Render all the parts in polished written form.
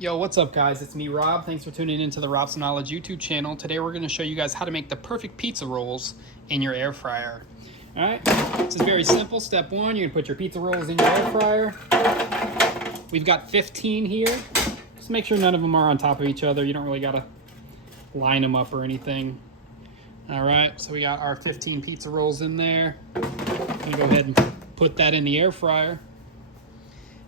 Yo, what's up guys? It's me, Rob. Thanks for tuning into the Rob's Knowledge YouTube channel. Today we're going to show you guys how to make the perfect pizza rolls in your air fryer. Alright, this is very simple. Step one, you're going to put your pizza rolls in your air fryer. We've got 15 here. Just make sure none of them are on top of each other. You don't really got to line them up or anything. Alright, so we got our 15 pizza rolls in there. I'm going to go ahead and put that in the air fryer.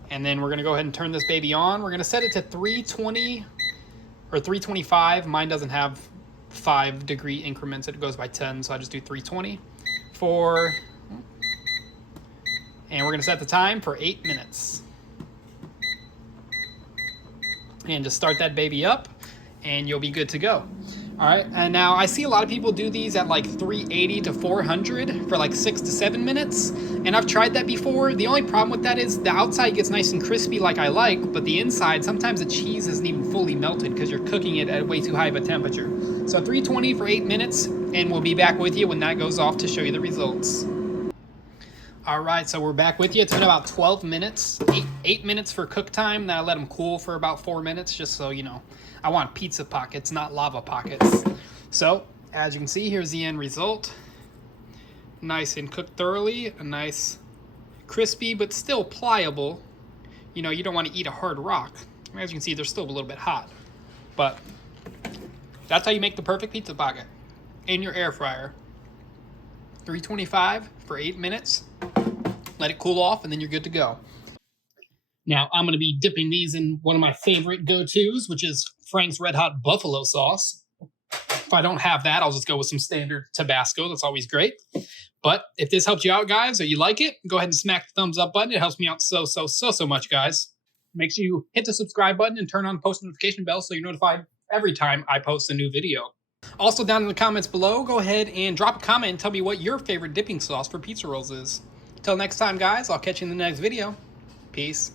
And then we're gonna go ahead and turn this baby on. We're gonna set it to 320 or 325. Mine doesn't have 5-degree increments. It goes by 10, so I just do 320 and we're gonna set the time for 8 minutes. And just start that baby up and you'll be good to go. All right, and now I see a lot of people do these at like 380 to 400 for like 6 to 7 minutes. And I've tried that before. The only problem with that is the outside gets nice and crispy like I like, but the inside, sometimes the cheese isn't even fully melted because you're cooking it at way too high of a temperature. So 320 for 8 minutes, and we'll be back with you when that goes off to show you the results. All right, so we're back with you. It's been about 12 minutes, 8 minutes for cook time. Now I let them cool for about 4 minutes, just so you know. I want pizza pockets, not lava pockets. So, as you can see, here's the end result. Nice and cooked thoroughly, a nice crispy, but still pliable. You know, you don't want to eat a hard rock. As you can see, they're still a little bit hot. But that's how you make the perfect pizza pocket in your air fryer. 325 for 8 minutes. Let it cool off, and then you're good to go. Now, I'm going to be dipping these in one of my favorite go-tos, which is Frank's Red Hot Buffalo Sauce. If I don't have that, I'll just go with some standard Tabasco. That's always great. But if this helped you out, guys, or you like it, go ahead and smack the thumbs up button. It helps me out so much, guys. Make sure you hit the subscribe button and turn on the post notification bell so you're notified every time I post a new video. Also, down in the comments below, go ahead and drop a comment and tell me what your favorite dipping sauce for pizza rolls is. Till next time, guys, I'll catch you in the next video. Peace.